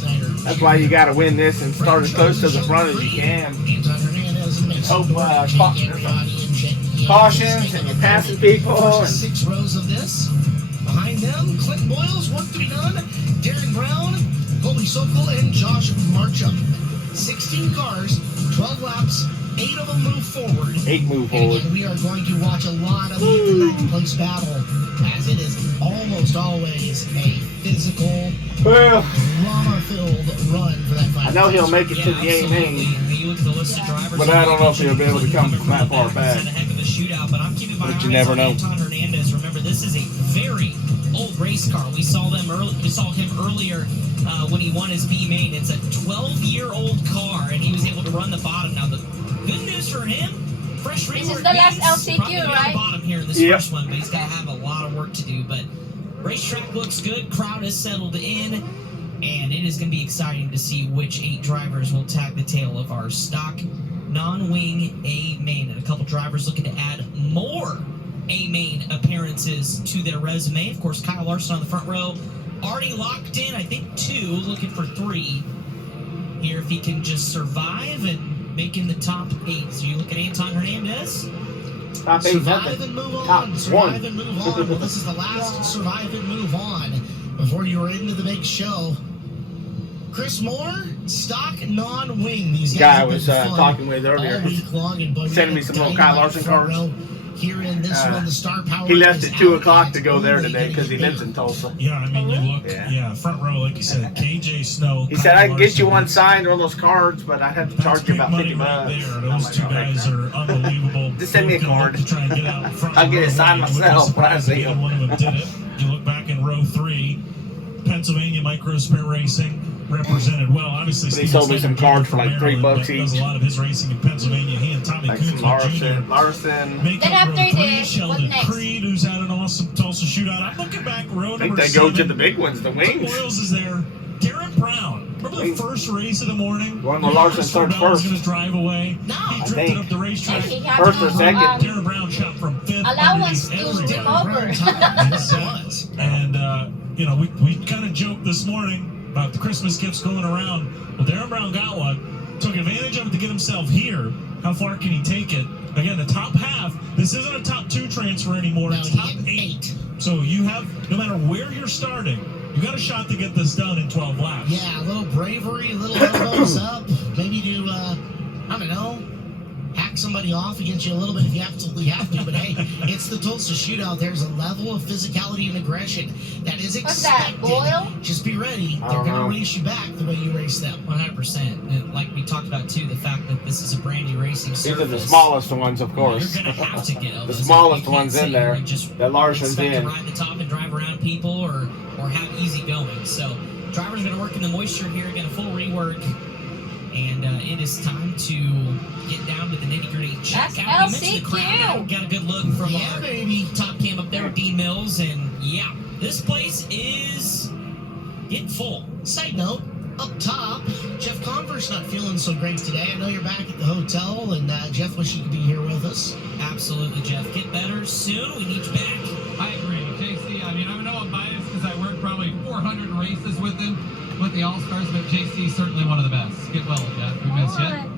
That's why you got to win this and start as close to the front as you can. Hope cautions and you're passing people. And 6 rows of this. Behind them, Clint Boyles, work to be done. Darren Brown, Colby Sokol, and Josh Marchup. 16 cars, 12 laps, 8 of them move forward. 8 move forward. And we are going to watch a lot of the 8th and 9th place battle, as it is almost always a physical, drama-filled run for that final. I know he'll make it to the 8 main, but I don't know if he'll be able to come from that far back. But you never know. Remember, this is a very old race car. We saw him earlier when he won his B main. It's a 12-year-old car, and he was able to run the bottom. Now, the good news for him, fresh rework. This is the last LCQ, right? Bottom here in this first one, but he's got to have a lot of work to do. But racetrack looks good. Crowd has settled in, and it is going to be exciting to see which 8 drivers will tag the tail of our stock non-wing A main, and a couple drivers looking to add more A main appearances to their resume. Of course, Kyle Larson on the front row, already locked in, I think 2, looking for 3 here if he can just survive and make in the top 8. So you look at Anton Hernandez. Top 8, survive and move on. Survive and move on. Well, this is the last survive and move on before you are into the big show. Chris Moore, stock non-wing. These guys I was talking with earlier, sending me some little Kyle Larson cards. Here in this one, the star power. He left at 2 o'clock to go there today because he lives in Tulsa. Yeah, I mean, you look, front row, like you said, KJ Snow. He said, I can get you one signed on those cards, but I'd have to charge you about $50. Right there. Those 2 guys are unbelievable. Just send me a card. To try and get out front I'll get it signed myself when I see him. One of them did it. You look back in row 3, Pennsylvania Micro Sprint Racing represented well. Obviously, he sold me some cards for like $3 each. Does a lot of his racing in Pennsylvania. He and Tommy Kutzman Larson. Then after this, Sheldon Creed, who's had an awesome Tulsa shootout. I'm looking back row number 7. I think they go to the big ones, the wings. Boyles is there. Darren Brown. Remember the first race of the morning? One of Larson starts first. Going to drive away. No, he drifted up the racetrack. First or second. Darren Brown shot from 5th. Allowance to tip over. And we kind of joked this morning about the Christmas gifts going around. Well, Darren Brown got one, took advantage of it to get himself here. How far can he take it? Again, the top half, this isn't a top 2 transfer anymore, it's top 8. So you have, no matter where you're starting, you got a shot to get this done in 12 laps. Yeah, a little bravery, a little elbows up, maybe to, I don't know, hack somebody off against you a little bit if you absolutely have to. But hey, it's the Tulsa shootout. There's a level of physicality and aggression that is expected. What's that, Boyle? Just be ready. They're going to race you back the way you race them. 100%. And like we talked about too, the fact that this is a brand new racing surface. These are the smallest ones, of course. You're going to have to get the smallest ones in there. That Larson's in. To ride the top and drive around people or have easy going. So drivers are going to work in the moisture here, get a full rework. And it is time to get down to the nitty-gritty. That's LCQ. Got a good look from our top cam up there with Dean Mills. And yeah, this place is getting full. Side note, up top, Jeff Converse not feeling so great today. I know you're back at the hotel, and Jeff wish you could be here with us. Absolutely, Jeff. Get better soon. We need you back. I agree. JC, I mean, I know I'm biased because I worked probably 400 races with him. With the All-Stars, but JC is certainly one of the best. Get well, Jeff. We miss you.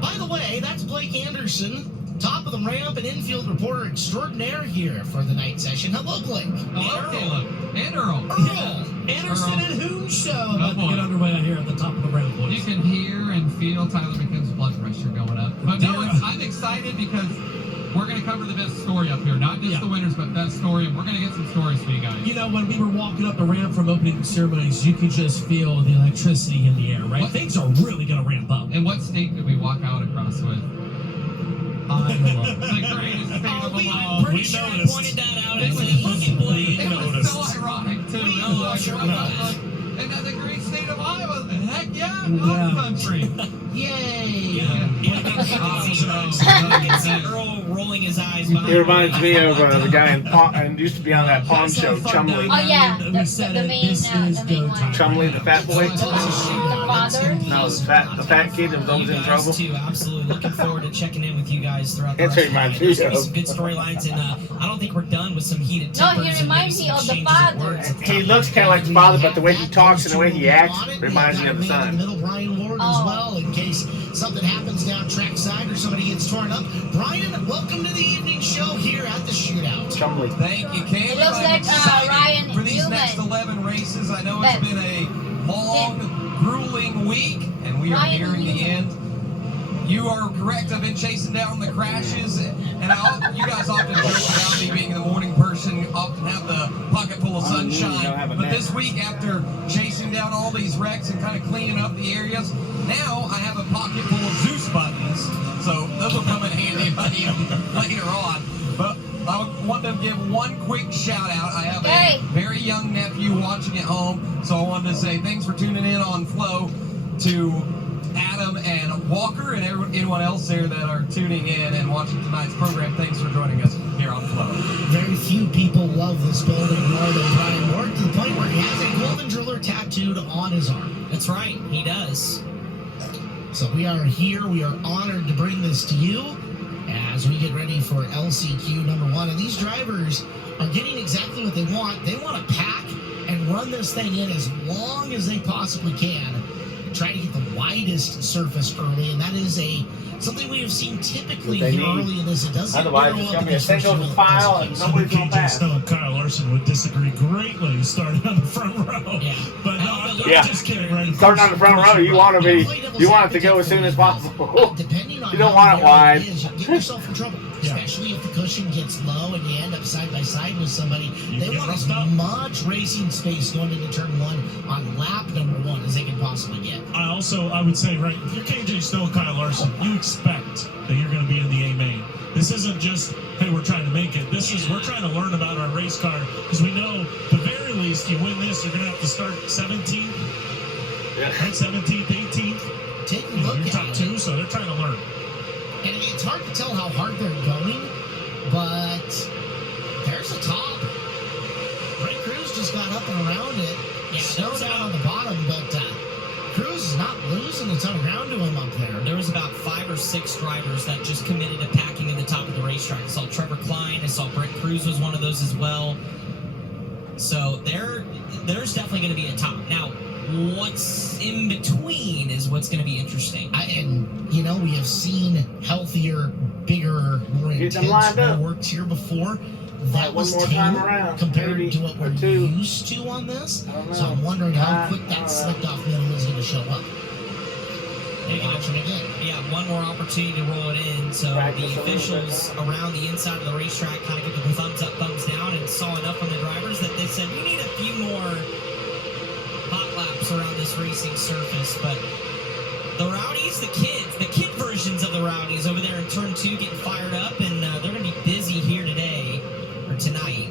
By the way, that's Blake Anderson, top of the ramp and infield reporter extraordinaire here for the night session. Hello, Blake. Hello, Caleb. And Earl. Yeah. Anderson Earl. and Who Show. About to get underway out here at the top of the ramp, boys. You can hear and feel Tyler McKinnon's blood pressure going up. But no, I'm excited because we're going to cover the best story up here. Not just the winners, but best story. And we're going to get some stories for you guys. You know, when we were walking up the ramp from opening ceremonies, you could just feel the electricity in the air, right? Things are really going to ramp up. And what state did we walk out across with? Iowa. The greatest state of them all. Pretty sure I pointed that out. It was so ironic, too. And that's the great state of Iowa. Heck yeah, love country. Yay! I can see Earl rolling his eyes behind. He reminds me of the guy and used to be on that pawn show, Chumley. Oh yeah, the main one. Chumley, the fat boy. The father. No, the fat kid that was always in trouble. Too, absolutely. Looking forward to checking in with you guys throughout the That's rest of the what night. he There's reminds gonna me be some good storylines, and I don't think we're done with some heated No, tempers. he reminds me of the father. He looks kind of like the father, but the way he talks and the way he acts reminds me of the son. Middle Brian Ward as well, in case something happens down trackside or somebody gets torn up. Brian, welcome to the evening show here at the Shootout. Chumley. Thank you, Cam. It looks I'm like, excited Ryan for these Newman. next 11 races. I know it's Bet. been a long, grueling week, and we are Ryan nearing the Newman. end. You are correct. I've been chasing down the crashes, and you guys often joke about me being the morning person, often have the pocket full of sunshine. But this week, after chasing down all these wrecks and kind of cleaning up the areas, now I have a pocket full of Zeus buttons. So those will come in handy if I need them later on. But I want to give one quick shout out. I have a very young nephew watching at home, so I wanted to say thanks for tuning in on Flow to Adam and Walker and anyone else there that are tuning in and watching tonight's program. Thanks for joining us here on Flow. Very few people love this building more than Brian Ward, to the point where he has a golden driller tattooed on his arm. That's right, he does. So we are here. We are honored to bring this to you as we get ready for LCQ number 1. And these drivers are getting exactly what they want. They want to pack and run this thing in as long as they possibly can. Try to get the widest surface early, and that is something we have seen typically They here need. early in this. It doesn't Otherwise, narrow it's up going to be a against first single wheel file and LCQ. nobody's going KJ past. Snow and Kyle Larson would disagree greatly starting on the front row. Yeah. But no, I'm Yeah. just kidding, right? Starting on the front row, you want it to go as soon as possible. Depending on You don't how want it narrow wide. is, you get yourself in trouble, especially if the cushion gets low and you end up side by side with somebody. You They get want as roughed up. much racing space going into turn 1 on lap number 1 as they can possibly get. I would say, right, if you're KJ Snow and Kyle Larson, you expect that you're going to be in the A main. This isn't just, hey, we're trying to make it. This is, we're trying to learn about our race car, because we know, at the very least, you win this, you're going to have to start 17th, right, 17th, 18th. Take a You know, look you're at top it. 2, so they're trying to learn. And it's hard to tell how hard they're going, but there's a top. Brent Cruz just got up and around it. Yeah, Snow's out on the bottom, but Cruz is not losing a ton of ground to him up there. There was about 5 or 6 drivers that just committed to packing in the top of the racetrack. I saw Trevor Klein. I saw Brent Cruz was one of those as well. So there's definitely going to be a top. Now, what's in between is what's going to be interesting. And, you know, we have seen healthier, bigger, more Get them intense lined up. works here before. That One was more time tame around, compared maybe, to what or we're 2. used to on this. I don't So know. I'm wondering how quick I that don't slicked off middle is going to show up. They're gonna- Watch him again. Yeah, one more opportunity to roll it in. So Practice the a little bit officials around the inside of the racetrack kind of give them thumbs up, thumbs down, and saw enough from the drivers that they said, we need a few more hot laps around this racing surface. But the Rowdies, the kid versions of the Rowdies over there in turn 2 getting fired up, and they're going to be busy here today, or tonight,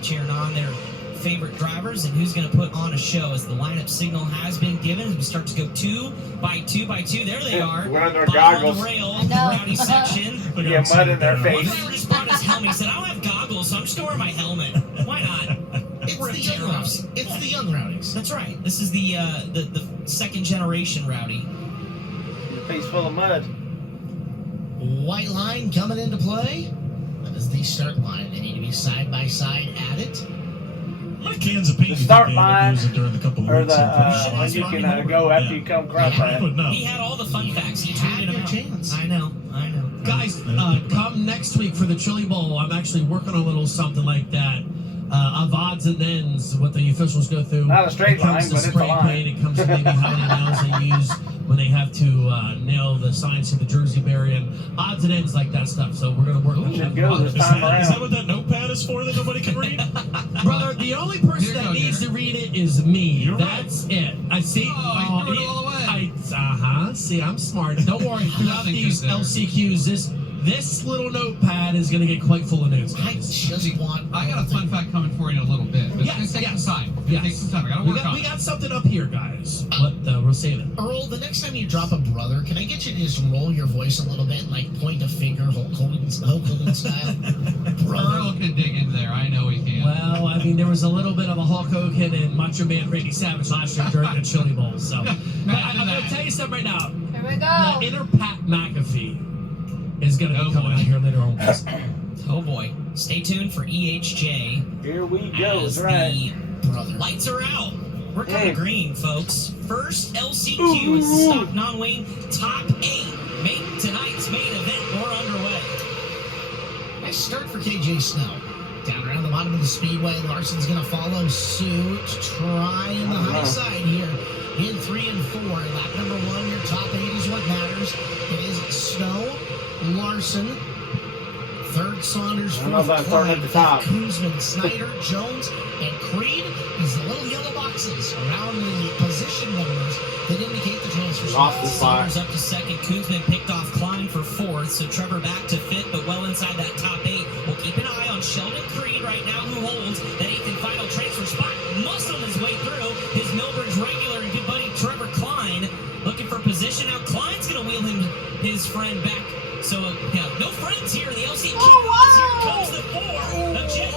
cheering on their favorite drivers and who's going to put on a show as the lineup signal has been given as we start to go 2 by 2 by 2. There they are. Wearing their Bottom goggles. of the rail, I the know. Rowdy section. Look Yeah, how mud in their excited One face. driver just brought his helmet. He said, I don't have goggles, so I'm just going to wear my helmet. Why not? It's We're the young tear-ups. Rowdies. It's the young Rowdies. That's right. This is the second generation Rowdy. Your face full of mud. White line coming into play. That is the start line. They need to be side by side at it. My cans of paint. The start you think they line, ended up losing during the couple of Or weeks the there? Pretty sure when that's you Ronnie can Hubbard. go after Yeah. you come across Yeah, I that. would know. He had all the fun facts. He Had tweeted them your out. chance. I know. Guys, come next week for the Chili Bowl. I'm actually working on a little something like that. Of odds and ends, what the officials go through. Not a straight It comes line, to but it's a spray line. paint. It comes to maybe how many nails they use when they have to nail the signs to the jersey barrier and odds and ends like that stuff. So we're gonna work on Should that. go this time Is that around. what that notepad is for that nobody can read? Brother, the only person Here you that go, needs Derek. to read it is me. You're right. That's it. I see. Oh, you threw it all away. See, I'm smart. Don't worry. Throughout Nothing these good there. LCQs, this little notepad is gonna get quite full of notes. I just want. I got a fun fact coming for you in a little bit. But Yes, it's gonna take yes. some time. It's gonna take some time. I gotta We work on got it. something up here, guys. We'll save it. Earl, the next time you drop a brother, can I get you to just roll your voice a little bit and like point a finger, Hulk Hogan style? Earl can dig in there. I know he can. Well, I mean, there was a little bit of a Hulk Hogan and Macho Man Randy Savage last year during the Chili Bowl. So, but I'm going to tell you something right now. Here we The go. inner Pat McAfee is going to be coming out here later on. Oh boy. Stay tuned for EHJ. Here we go. As That's right. the lights are out. We're coming green, folks. First LCQ is the stock non-wing top 8. Make tonight's main event more underway. Nice start for KJ Snow. Down around the bottom of the speedway, Larson's going to follow suit. Trying the high side here in 3 and 4. Lap number 1, your top 8 is what matters. It is Snow, Larson, third Saunders, fourth Klein, fifth Kuzman, Snyder, Jones, and Creed is the little yellow boxes around the position numbers that indicate the transfer spot. Saunders up to second. Kuzman picked off Klein for fourth, so Trevor back to fifth, but well inside that top 8. We'll keep an eye on Sheldon Creed right now, who holds that 8th and final transfer spot. Must on his way through. His Millbridge regular and good buddy Trevor Klein looking for position. Now Klein's going to wheel his friend back. So, no friends here in the LCQ. Oh, wow. Here comes the 4 of Jet.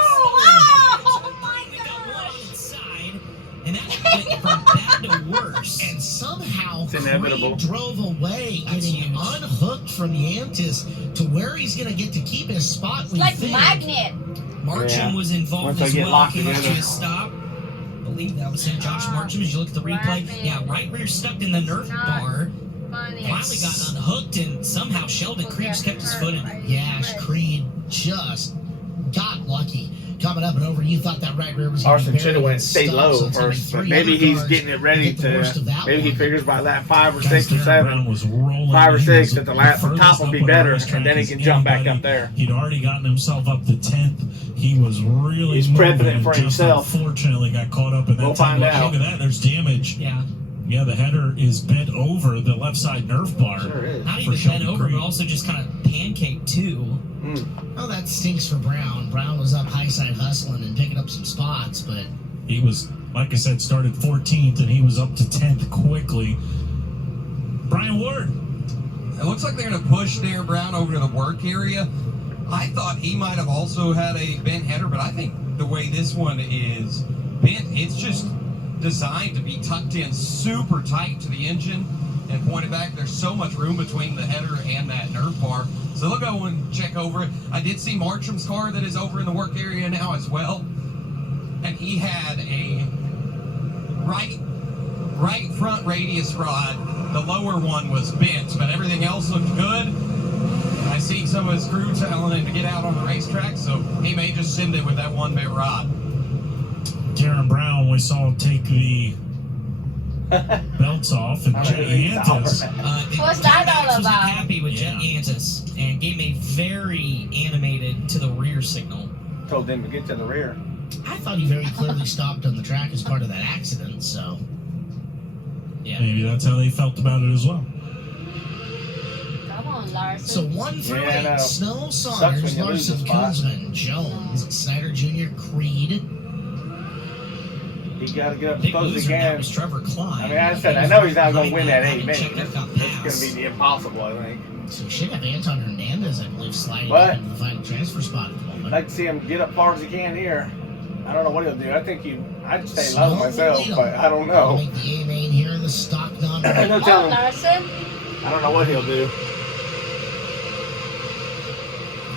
Oh my We got one on gosh. its side, and that went from bad to worse. And somehow It's inevitable. Creed drove away, That's getting huge. unhooked from Yantis to where he's going to get to keep his spot. It's We like think. magnet. Marcham was involved Once they as get well. locked Came up to together. a stop. I believe that was him, Josh Marcham. As you look at the replay, Right yeah, right rear stuck in the Nerf Not bar. Funny. Finally got unhooked, and somehow Sheldon Creed just kept his foot in it. Yash Creed just got lucky. Coming up and over, you thought that right rear was going to Larson be should have went stayed stuck, so low it's gonna be first, but 300 maybe he's yards getting it ready get the worst of to. that Maybe he one. figures by that 5 or Guys, 6 or Darren 7. Brown was rolling. 5 or He 6 was at the last. The furthest top will up be on the better, racetrack and then he as can jump back anybody. up there. He'd already gotten himself up to 10th. He was really He's moving prepping it and for just himself. Unfortunately, got caught up in that We'll time. find Look out. at that. There's damage. Yeah, Yeah, the header is bent over the left side Nerf bar. Sure is. not For even bent Sheldon over, Creed. but also just kind of pancaked too. Oh, that stinks for Brown. Brown was up high side hustling and picking up some spots, but He was, like I said, started 14th, and he was up to 10th quickly. Brian Ward. It looks like they're going to push Darren Brown over to the work area. I thought he might have also had a bent header, but I think the way this one is bent, it's just designed to be tucked in super tight to the engine and pointed back. There's so much room between the header and that Nerf bar. So they'll go and check over it. I did see Marcham's car that is over in the work area now as well. And he had a right front radius rod. The lower one was bent, but everything else looked good. I see some of his crew telling him to get out on the racetrack, so he may just send it with that one bit rod. Darren Brown, we saw take the belts off, and Jet Yantis. What's that all Max was about? not happy with Jet Yantis and gave me very animated to the rear signal. Told them to get to the rear. I thought he very clearly stopped on the track as part of that accident, so. Yeah. Maybe that's how they felt about it as well. Come on, Larson. So 1 through Yeah, I 8, know. Snow, Sucks when Saunders, you lose a Larson, spot. Kuzman, Jones, Snyder Jr., Creed. He got to get up as Big close as loser he now can. was Trevor Klein. I mean, I said, I know he's not going to win that 8 Check minutes. that got It's going passed. to be impossible, I think. So we should have Anton Hernandez, I believe, sliding What? up into the final transfer spot at the moment. I'd like to see him get up far as he can here. I don't know what he'll do. I think I'd stay Snow low will myself, lead him. but I don't He'll know. make the A main here in the stock non No Come on, telling. Larson. I don't know what he'll do.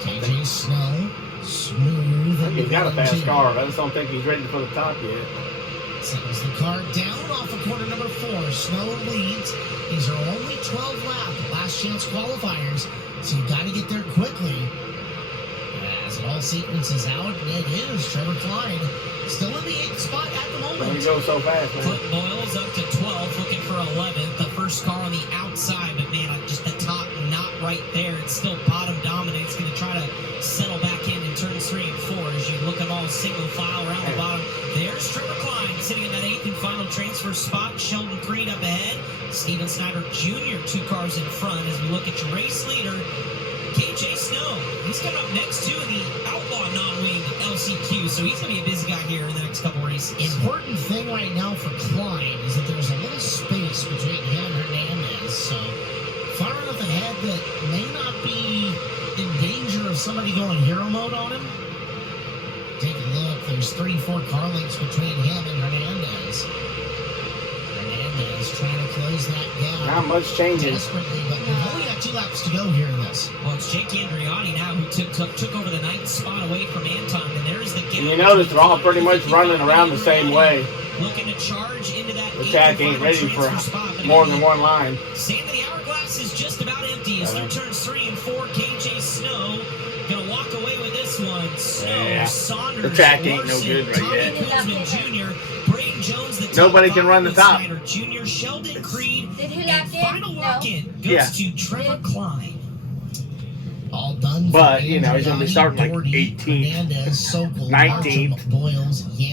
KJ Snow, smooth. I think he's got a fast 1-2. car, but I just don't think he's ready for the top yet. Settles the car down off of corner number 4. Snow leads. These are only 12 lap last chance qualifiers, so you got to get there quickly. As it all sequences out, it is Trevor Klein still in the 8th spot at the When moment. he goes so fast, man. Clint Boyle's up to 12th, looking for 11th. The first car on the outside, but man, just the top not right there. It's still bottom dominant. It's going to try to settle back in turns 3 and 4 as you look at all single file around the bottom. There's Trevor Klein sitting in that 8th and final transfer spot. Sheldon Creed up ahead. Steven Snyder Jr. 2 cars in front as we look at your race leader, KJ Snow. He's coming up next too in the Outlaw non-wing LCQ, so he's going to be a busy guy here in the next couple races. Important thing right now for Klein is that there's that may not be in danger of somebody going hero mode on him. Take a look. There's 3-4 car lengths between him and Hernandez. Hernandez trying to close that gap. Not much changing. Desperately, but we've only got 2 laps to go here in this. Well, it's Jake Andreotti now who took over the 9th spot away from Anton, and there's the gap. And you notice they're all pretty much running around the same way. Looking to charge into that. The track ain't ready for more than one line. Saying that the hourglass is just about empty as through turns 3 and 4. KJ Snow gonna walk away with this one. Snow, Yeah. Saunders, The track ain't no Larson, good right Tommy yet. Kuzman Jr., Braden Jones, the top Nobody can run the top. Snyder Jr., Sheldon Creed, Did he and lap in? final No. walk-in goes Yeah. to Trevor Klein. All done. But, for you know, he's gonna be Andreotti, starting like Doherty, 18th, Hernandez, Sokol, 19th. Marshall, Boyles, Yan.